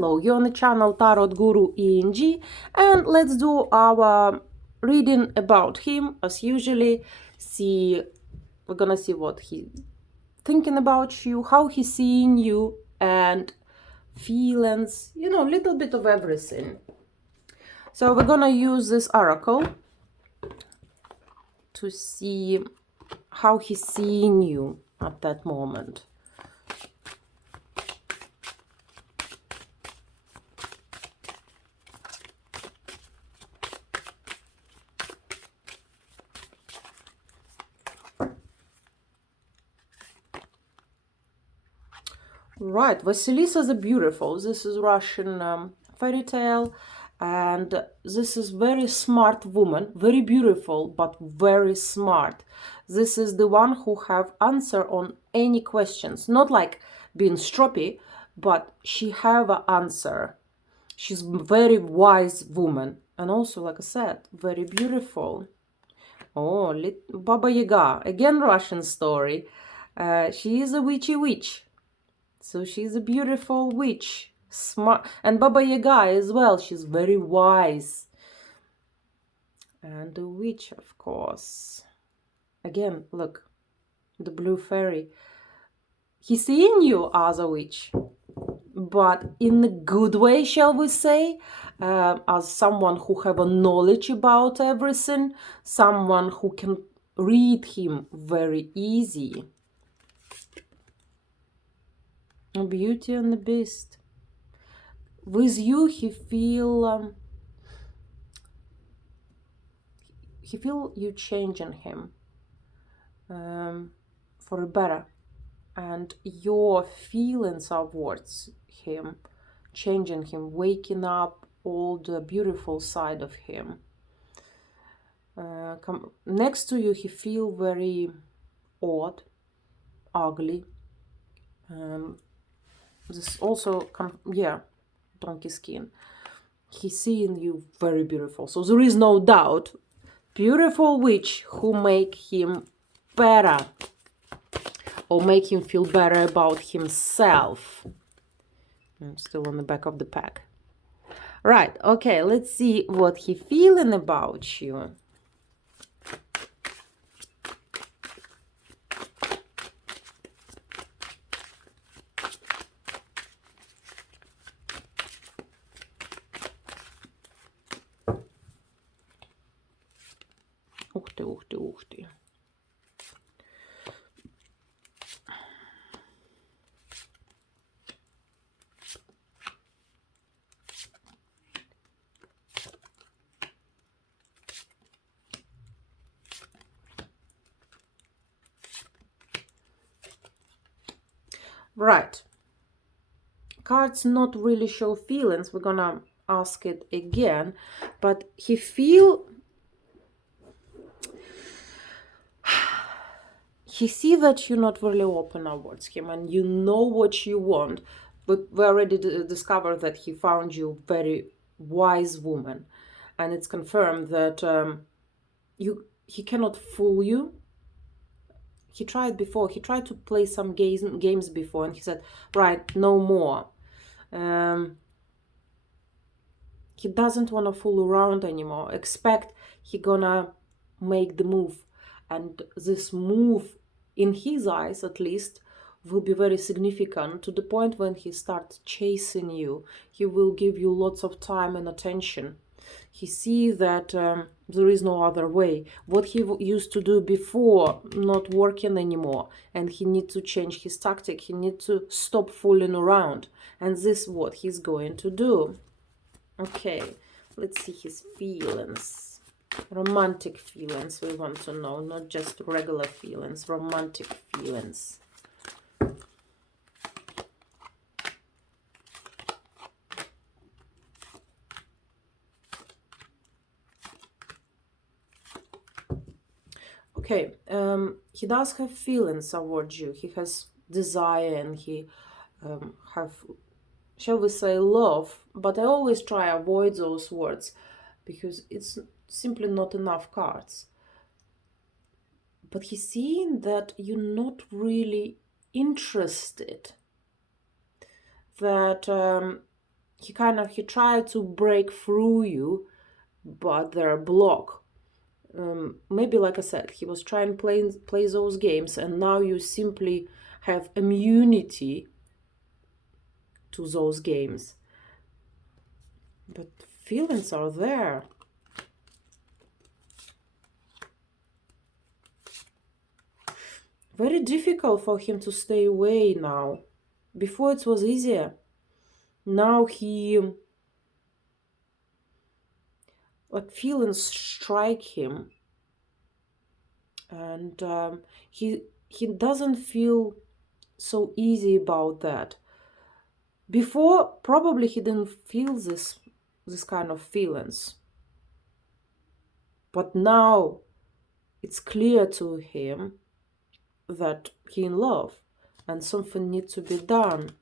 Hello, you're on the channel Tarot Guru Eng, and let's do our reading about him as usually. We're gonna see what he's thinking about you, how he's seeing you, and feelings, you know, a little bit of everything. So we're gonna use this oracle to see how he's seeing you at that moment. Right, Vasilisa the Beautiful. This is Russian fairy tale, and this is very smart woman, very beautiful, but very smart. This is the one who have answer on any questions, not like being stroppy, but she have an answer. She's very wise woman, and also, like I said, very beautiful. Oh, Baba Yaga, again Russian story. She is a witchy witch. So she's a beautiful witch, smart, and Baba Yaga as well. She's very wise. And a witch, of course. Again, look, the blue fairy. He's seeing you as a witch, but in a good way, shall we say, as someone who have a knowledge about everything, someone who can read him very easy. Beauty and the Beast. With you, he feel you changing him for better, and your feelings towards him changing him, waking up all the beautiful side of him. Next to you, he feel very odd, ugly. This also donkey skin. He's seeing you very beautiful, so there is no doubt. Beautiful witch who make him better, or make him feel better about himself. I'm still on the back of the pack. Right, okay, let's see what he feeling about you. Ух ты, ух ты, ух ты. Right. Cards not really show feelings. We're gonna ask it again, but he see that you're not really open towards him, and you know what you want. But we already discovered that he found you very wise woman, and it's confirmed that he cannot fool you. He tried before. He tried to play some games before, and he said, right, no more. He doesn't want to fool around anymore. Expect he gonna make the move, and this move, in his eyes at least, will be very significant, to the point when he starts chasing you. He will give you lots of time and attention. He sees that there is no other way. What he used to do before not working anymore, and he needs to change his tactic. He needs to stop fooling around, and this is what he's going to do. Okay, let's see his feelings. Romantic feelings we want to know, not just regular feelings, romantic feelings. Okay, he does have feelings towards you. He has desire, and he have, shall we say, love, but I always try to avoid those words because it's simply not enough cards. But he's seeing that you're not really interested, that he tried to break through you, but they're blocked. Maybe, like I said, he was trying to play those games, and now you simply have immunity to those games. But feelings are there. Very difficult for him to stay away now. Before it was easier. Now like, feelings strike him, and he doesn't feel so easy about that. Before, probably he didn't feel this kind of feelings, but now it's clear to him that he in love and something needs to be done.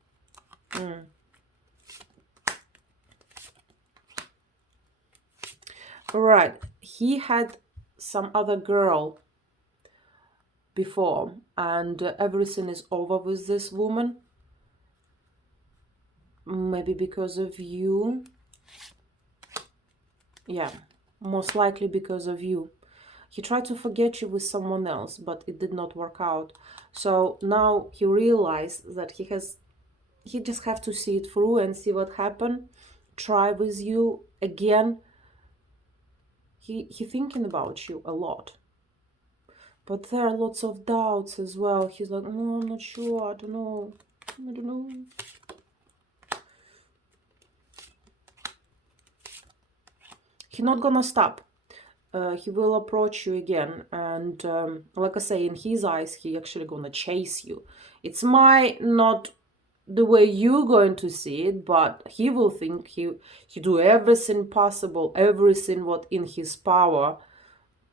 Right, he had some other girl before, and everything is over with this woman. Maybe because of you. Yeah, most likely because of you. He tried to forget you with someone else, but it did not work out. So now he realized that he just have to see it through and see what happened. Try with you again. He thinking about you a lot. But there are lots of doubts as well. He's like, no, I'm not sure. I don't know. He's not gonna stop. He will approach you again, and like I say, in his eyes, he actually gonna chase you. It's not the way you're going to see it, but he will think he do everything possible, everything what in his power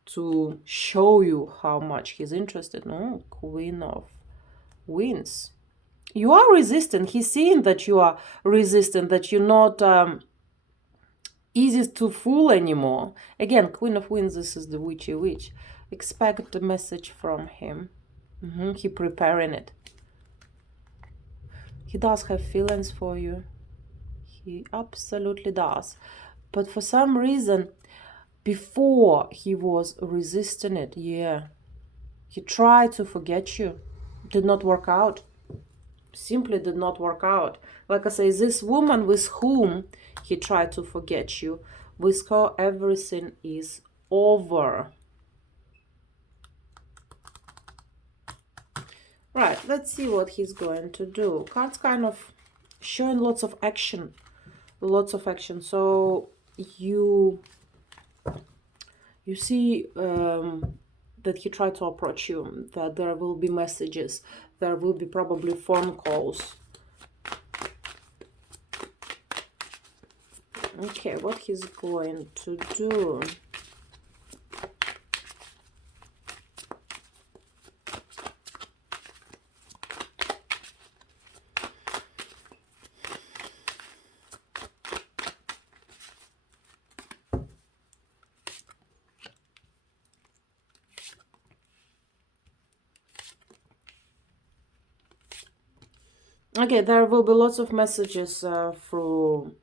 to show you how much he's interested. No, Queen of Wands. You are resistant. He's seeing that you are resistant, that you're not easy to fool anymore. Again, Queen of Wands, this is the witchy witch. Expect a message from him. He preparing it. He does have feelings for you. He absolutely does. But for some reason, before he was resisting it, yeah. He tried to forget you. Did not work out. Simply did not work out. Like I say, this woman with whom he tried to forget you, with her everything is over. Right, let's see what he's going to do. Cards kind of showing lots of action. So you see that he tried to approach you, that there will be messages, there will be probably phone calls. Okay, what he's going to do. Okay, there will be lots of messages through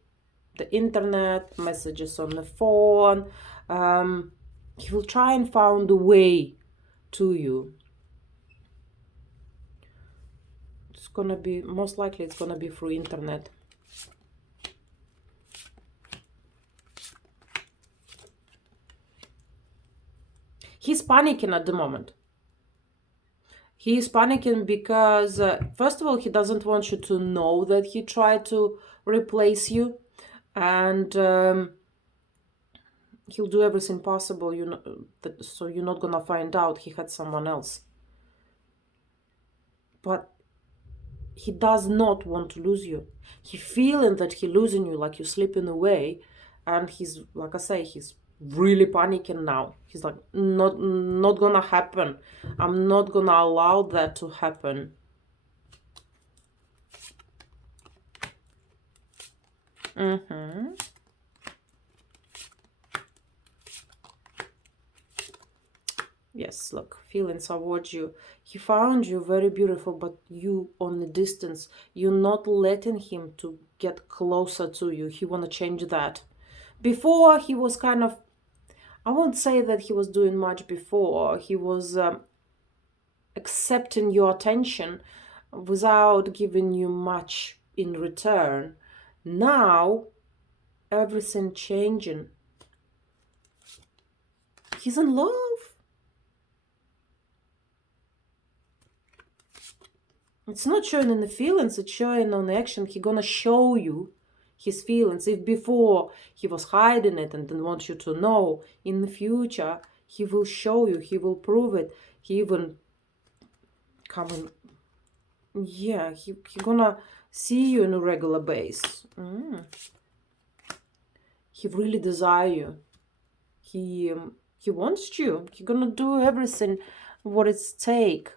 the internet, messages on the phone. He will try and find a way to you. It's gonna be, most likely it's gonna be through internet. He's panicking at the moment. He is panicking because, first of all, he doesn't want you to know that he tried to replace you. And he'll do everything possible, so you're not gonna find out he had someone else. But he does not want to lose you. He feeling that he losing you, like you're slipping away. And he's, like I say, he's really panicking now. He's like, not gonna happen. I'm not gonna allow that to happen. Yeah, Yes, look, feelings towards you. He found you very beautiful, but you on the distance. You're not letting him to get closer to you. He want to change that. Before, he was kind of, I won't say that he was doing much before. He was accepting your attention without giving you much in return. Now, everything changing. He's in love. It's not showing in the feelings, it's showing on the action. He's gonna show you his feelings. If before he was hiding it and didn't want you to know, in the future he will show you, he will prove it. He even coming, yeah, he gonna see you on a regular basis. He really desire you. He wants you. He gonna do everything what it's take.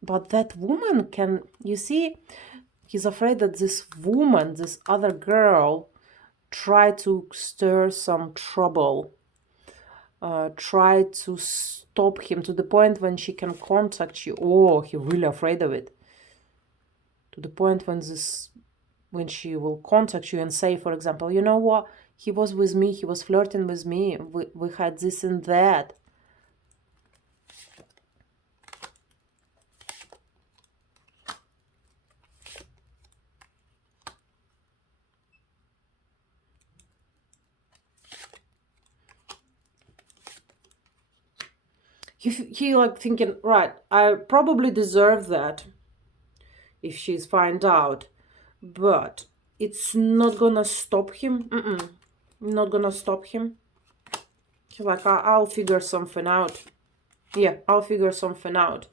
But that woman can, you see, he's afraid that this woman, this other girl, try to stir some trouble, try to stop him to the point when she can contact you. Oh, he's really afraid of it. To the point when she will contact you and say, for example, you know what, he was with me, he was flirting with me, we had this and that. He like thinking, right, I probably deserve that if she's find out, but it's not gonna stop him. Not gonna stop him. He's like, I'll figure something out. Yeah, I'll figure something out.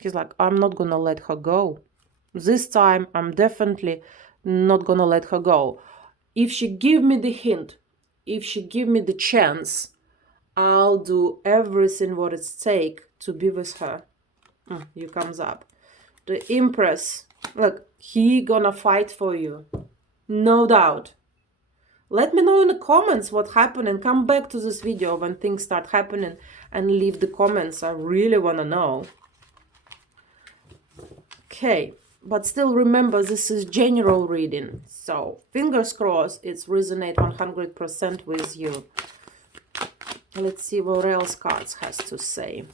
He's like, I'm not gonna let her go. This time, I'm definitely not gonna let her go. If she give me the hint, if she give me the chance, I'll do everything what it's take to be with her. You comes up. The Empress. Look, he gonna fight for you. No doubt. Let me know in the comments what happened and come back to this video when things start happening and leave the comments. I really wanna know. Okay. But still remember, this is general reading. So, fingers crossed, it's resonate 100% with you. Let's see what else cards has to say.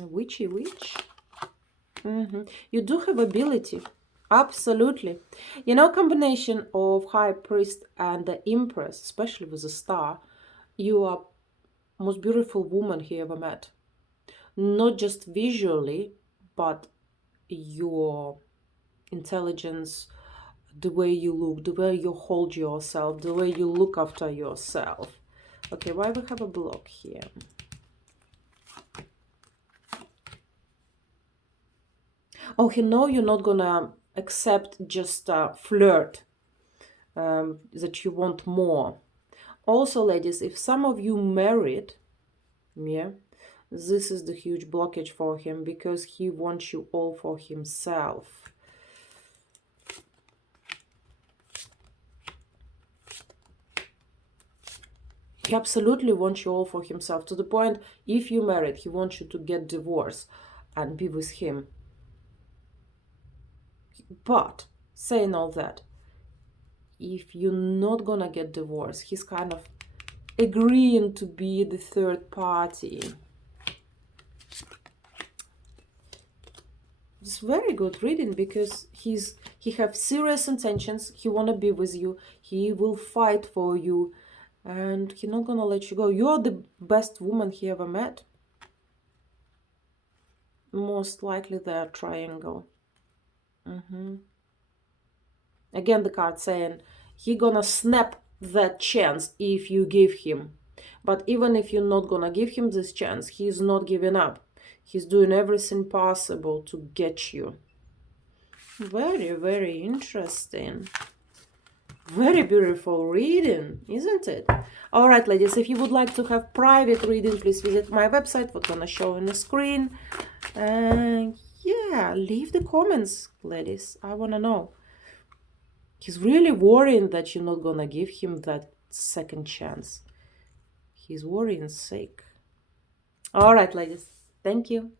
Witchy witch. You do have ability. Absolutely. You know, combination of High Priest and the Empress, especially with a star, you are most beautiful woman he ever met. Not just visually, but your intelligence, the way you look, the way you hold yourself, the way you look after yourself. Okay, why we have a block here? Oh, he know you're not gonna accept just flirt, that you want more. Also, ladies, if some of you married, yeah, this is the huge blockage for him because he wants you all for himself. He absolutely wants you all for himself, to the point, if you married, he wants you to get divorced and be with him. But, saying all that, if you're not gonna get divorced, he's kind of agreeing to be the third party. It's very good reading because he have serious intentions. He wanna be with you. He will fight for you, and he's not gonna let you go. You're the best woman he ever met. Most likely they're triangle. Again, the card saying he gonna snap that chance if you give him. But even if you're not gonna give him this chance, he's not giving up. He's doing everything possible to get you. Very, very interesting. Very beautiful reading, isn't it? All right, ladies, if you would like to have private reading, please visit my website. We're gonna show on the screen. And yeah, leave the comments, ladies. I wanna know. He's really worrying that you're not gonna give him that second chance. He's worrying sick. All right, ladies. Thank you.